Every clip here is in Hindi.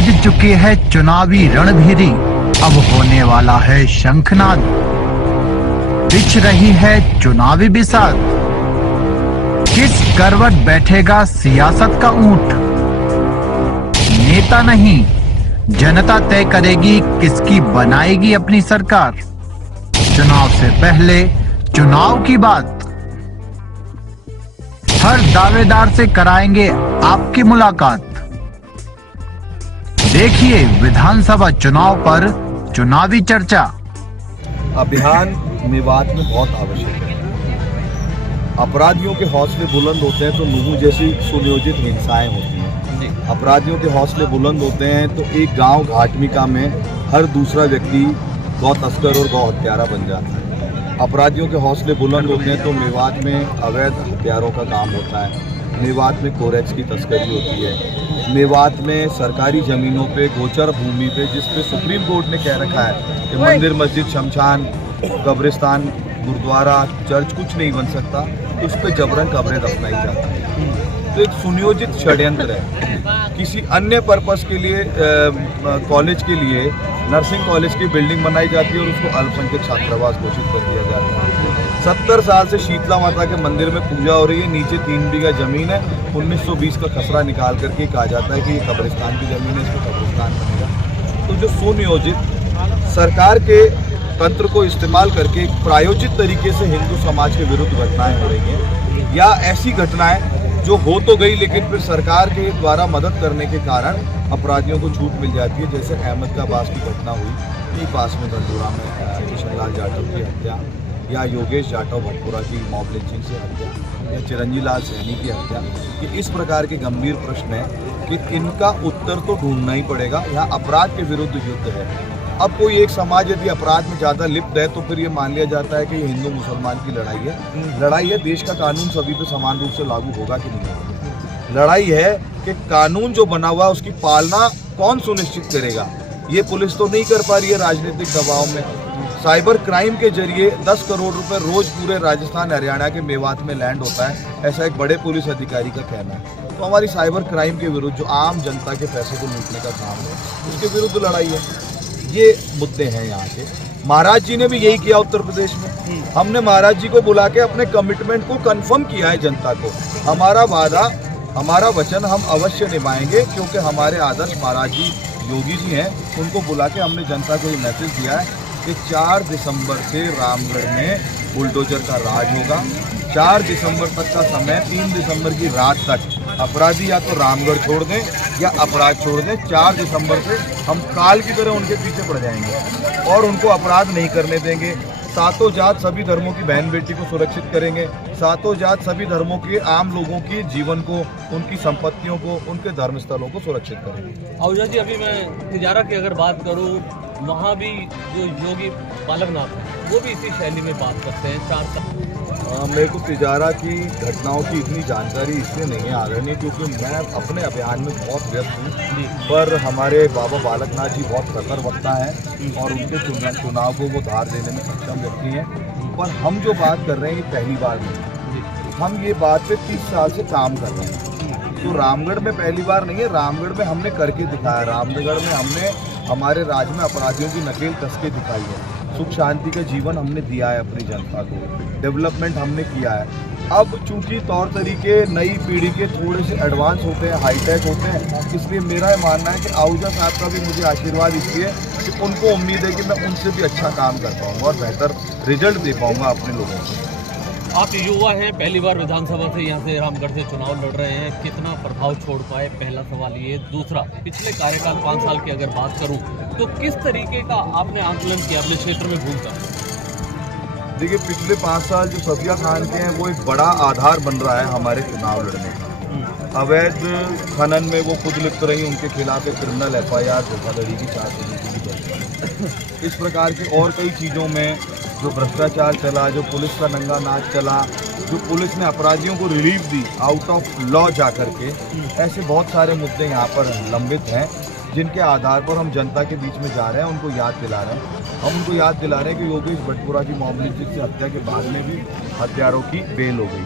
बज चुकी है चुनावी रणभेरी, अब होने वाला है शंखनाद। बिछ रही है चुनावी बिसात, किस करवट बैठेगा सियासत का ऊंट। नेता नहीं जनता तय करेगी किसकी बनाएगी अपनी सरकार। चुनाव से पहले चुनाव की बात, हर दावेदार से कराएंगे आपकी मुलाकात। देखिए विधानसभा चुनाव पर चुनावी चर्चा। अभियान मेवात में बहुत आवश्यक है। अपराधियों के हौसले बुलंद होते हैं तो नूह जैसी सुनियोजित हिंसाएं होती हैं। अपराधियों के हौसले बुलंद होते हैं तो एक गांव घाटमिका में हर दूसरा व्यक्ति गौ तस्कर और गौ हत्यारा बन जाता है। अपराधियों के हौसले बुलंद होते हैं तो मेवात में अवैध हथियारों का काम होता है। मेवात में कोरेक्स की तस्करी होती है। मेवात में सरकारी ज़मीनों पे गोचर भूमि पे जिस पे सुप्रीम कोर्ट ने कह रखा है कि मंदिर मस्जिद शमशान कब्रिस्तान गुरुद्वारा चर्च कुछ नहीं बन सकता, उस पर जबरन कब्रें दफनाई जाती है। तो एक सुनियोजित षड्यंत्र है। किसी अन्य पर्पस के लिए कॉलेज के लिए नर्सिंग कॉलेज की बिल्डिंग बनाई जाती है और उसको अल्पसंख्यक छात्रावास घोषित कर दिया जाता है। 70 साल से शीतला माता के मंदिर में पूजा हो रही है, नीचे 3 बीघा जमीन है। 1920 का खसरा निकाल करके कहा जाता है कि ये कब्रिस्तान की जमीन है, इसको कब्रिस्तान बनेगा। तो जो सुनियोजित सरकार के तंत्र को इस्तेमाल करके प्रायोजित तरीके से हिंदू समाज के विरुद्ध घटनाएं हो रही हैं, या ऐसी घटनाएं जो हो तो गई लेकिन फिर सरकार के द्वारा मदद करने के कारण अपराधियों को छूट मिल जाती है। जैसे अहमद का बास की घटना हुई, यही पास में धंधुरा में किशनलाल जाटव की हत्या, या योगेश जाटव भटपुरा की मॉब लिंचिंग से हत्या, या चिरंजी लाल सैनी की हत्या। ये इस प्रकार के गंभीर प्रश्न है कि इनका उत्तर तो ढूंढना ही पड़ेगा। यहाँ अपराध के विरुद्ध युद्ध है। अब कोई एक समाज यदि अपराध में ज़्यादा लिप्त है तो फिर ये मान लिया जाता है कि ये हिंदू मुसलमान की लड़ाई है। लड़ाई है देश का कानून सभी पे समान रूप से लागू होगा कि नहीं होगा। लड़ाई है कि कानून जो बना हुआ है उसकी पालना कौन सुनिश्चित करेगा। ये पुलिस तो नहीं कर पा रही है राजनीतिक दबाव में। साइबर क्राइम के जरिए 10 करोड़ रुपए रोज पूरे राजस्थान हरियाणा के मेवात में लैंड होता है, ऐसा एक बड़े पुलिस अधिकारी का कहना है। तो हमारी साइबर क्राइम के विरुद्ध जो आम जनता के पैसे को लूटने का काम है उसके विरुद्ध लड़ाई है। ये मुद्दे हैं यहाँ के। महाराज जी ने भी यही किया उत्तर प्रदेश में। हमने महाराज जी को बुला के अपने कमिटमेंट को कंफर्म किया है जनता को। हमारा वादा हमारा वचन हम अवश्य निभाएंगे, क्योंकि हमारे आदर्श महाराज जी योगी जी हैं। उनको बुला के हमने जनता को ये मैसेज दिया है कि 4 दिसंबर से रामगढ़ में बुलडोजर का राज होगा। 4 दिसंबर तक का समय, 3 दिसंबर की रात तक अपराधी या तो रामगढ़ छोड़ दें या अपराध छोड़ दें। 4 दिसंबर से हम काल की तरह उनके पीछे पड़ जाएंगे और उनको अपराध नहीं करने देंगे। सातों जात सभी धर्मों की बहन बेटी को सुरक्षित करेंगे। सातों जात सभी धर्मों के आम लोगों के जीवन को, उनकी संपत्तियों को, उनके धर्म स्थलों को सुरक्षित करेंगे। आहूजा जी, अभी मैं तिजारा की अगर बात करूँ, वहाँ भी जो योगी बालकनाथ है वो भी इसी शैली में बात करते हैं। 4 मेरे को तिजारा की घटनाओं की इतनी जानकारी इसलिए नहीं है आदरणीय, क्योंकि मैं अपने अभियान में बहुत व्यस्त हूँ। पर हमारे बाबा बालकनाथ जी बहुत प्रखर वक्ता हैं और उनके चुनाव को वो धार देने में सक्षम व्यक्ति हैं। पर हम जो बात कर रहे हैं ये पहली बार नहीं, हम ये बात पे 30 साल से काम कर रहे हैं। तो रामगढ़ में पहली बार नहीं है, रामगढ़ में हमने करके दिखाया। रामगढ़ में हमने हमारे राज्य में अपराधियों की नकेल कस के दिखाई है। सुख शांति का जीवन हमने दिया है अपनी जनता को, डेवलपमेंट हमने किया है। अब चूंकि तौर तरीके नई पीढ़ी के थोड़े से एडवांस होते हैं, हाईटेक होते हैं, इसलिए मेरा मानना है कि आहूजा साहब का भी मुझे आशीर्वाद इसलिए कि उनको उम्मीद है कि मैं उनसे भी अच्छा काम कर पाऊँगा और बेहतर रिजल्ट दे पाऊँगा अपने लोगों को। आप युवा हैं, पहली बार विधानसभा से यहाँ से रामगढ़ से चुनाव लड़ रहे हैं, कितना प्रभाव छोड़ पाए, पहला सवाल ये। दूसरा, पिछले कार्यकाल 5 साल की अगर बात करूँ तो किस तरीके का आपने आंकलन किया अपने क्षेत्र में घूमकर? देखिए, पिछले 5 साल जो सफिया खान के हैं वो एक बड़ा आधार बन रहा है हमारे चुनाव लड़ने का। अवैध खनन में वो खुद लिप्त रही, उनके खिलाफ एक क्रिमिनल FIR, धोखाधड़ी की चार्जशीट। इस प्रकार की और कई चीज़ों में जो भ्रष्टाचार चला, जो पुलिस का नंगा नाच चला, जो पुलिस ने अपराधियों को relief the out of law जा करके, ऐसे बहुत सारे मुद्दे यहाँ पर लंबित हैं जिनके आधार पर हम जनता के बीच में जा रहे हैं, उनको याद दिला रहे हैं। हम उनको याद दिला रहे हैं कि योगेश भटपुरा की मॉब लिंचिंग से हत्या के बाद में भी हत्यारों की बेल हो गई।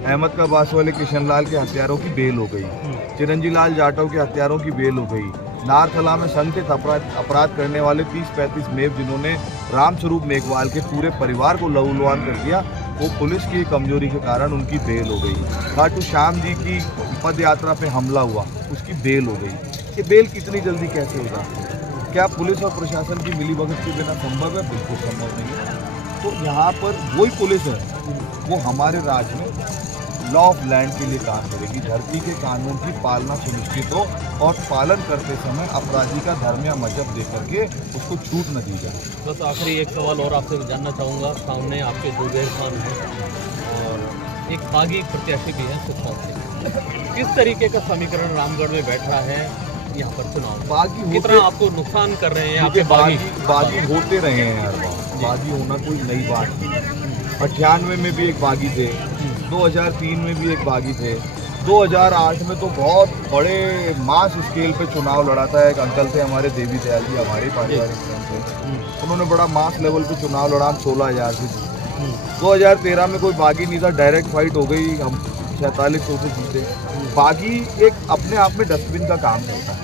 अहमद का बास वाले किशनलाल के हत्यारों की बेल हो गई। चिरंजी लाल जाटव के हत्यारों की बेल हो गई। नारथला में संगठित अपराध करने वाले 30-35 मेव जिन्होंने रामस्वरूप मेघवाल के पूरे परिवार को लहूलुहान कर दिया, वो पुलिस की कमजोरी के कारण उनकी बेल हो गई। खाटू श्याम जी की पद यात्रा पे हमला हुआ, उसकी बेल हो गई। ये बेल कितनी जल्दी कैसे हो जाती है? क्या पुलिस और प्रशासन की मिलीभगत के बिना संभव है? बिल्कुल संभव नहीं है। तो यहाँ पर वही पुलिस है, वो हमारे राज्य में लॉ ऑफ लैंड के लिए काम करेगी, धरती के कानून की पालना सुनिश्चित हो और पालन करते समय अपराधी का धर्म या मजहब दे करके उसको छूट न दी जाए। बस आखिरी एक सवाल और आपसे जानना चाहूँगा। सामने आपके जुबेर खान हैं और एक बागी प्रत्याशी भी है सुखपाल सिंह। किस तरीके का समीकरण रामगढ़ में बैठ रहा है यहाँ पर चुनाव? बागी कितना आपको नुकसान कर रहे हैं आपके बागी होते रहे हैं यार, बागी होना कोई नई बात नहीं। 98 में भी एक बागी थे, 2003 में भी एक बागी थे, 2008 में तो बहुत बड़े मास स्केल पे चुनाव लड़ा था। एक अंकल थे हमारे देवी दयाल जी, हमारे पारिवारिक फ्रेंड थे, उन्होंने बड़ा मास लेवल पे चुनाव लड़ा, 16,000 से जीते। 2013 में कोई बागी नहीं था, डायरेक्ट फाइट हो गई, हम 4600 से जीते। बागी एक अपने आप में डस्टबिन का काम करता है।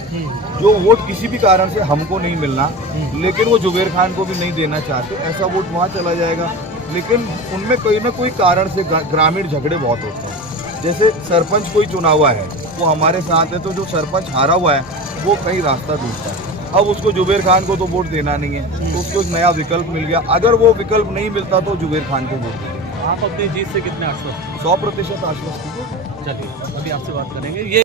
जो वोट किसी भी कारण से हमको नहीं मिलना, लेकिन वो जुबेर खान को भी नहीं देना चाहते, ऐसा वोट वहाँ चला जाएगा। लेकिन उनमें कोई ना कोई कारण से ग्रामीण झगड़े बहुत होते हैं। जैसे सरपंच कोई चुना हुआ है, वो हमारे साथ है, तो जो सरपंच हारा हुआ है वो कहीं रास्ता ढूंढता है। अब उसको जुबेर खान को तो वोट देना नहीं है, तो उसको एक नया विकल्प मिल गया। अगर वो विकल्प नहीं मिलता तो जुबेर खान को वोट देंगे। आप अपनी जीत से कितने आश्वस्त? 100% आश्वस्त। चलिए अभी आपसे बात करेंगे। ये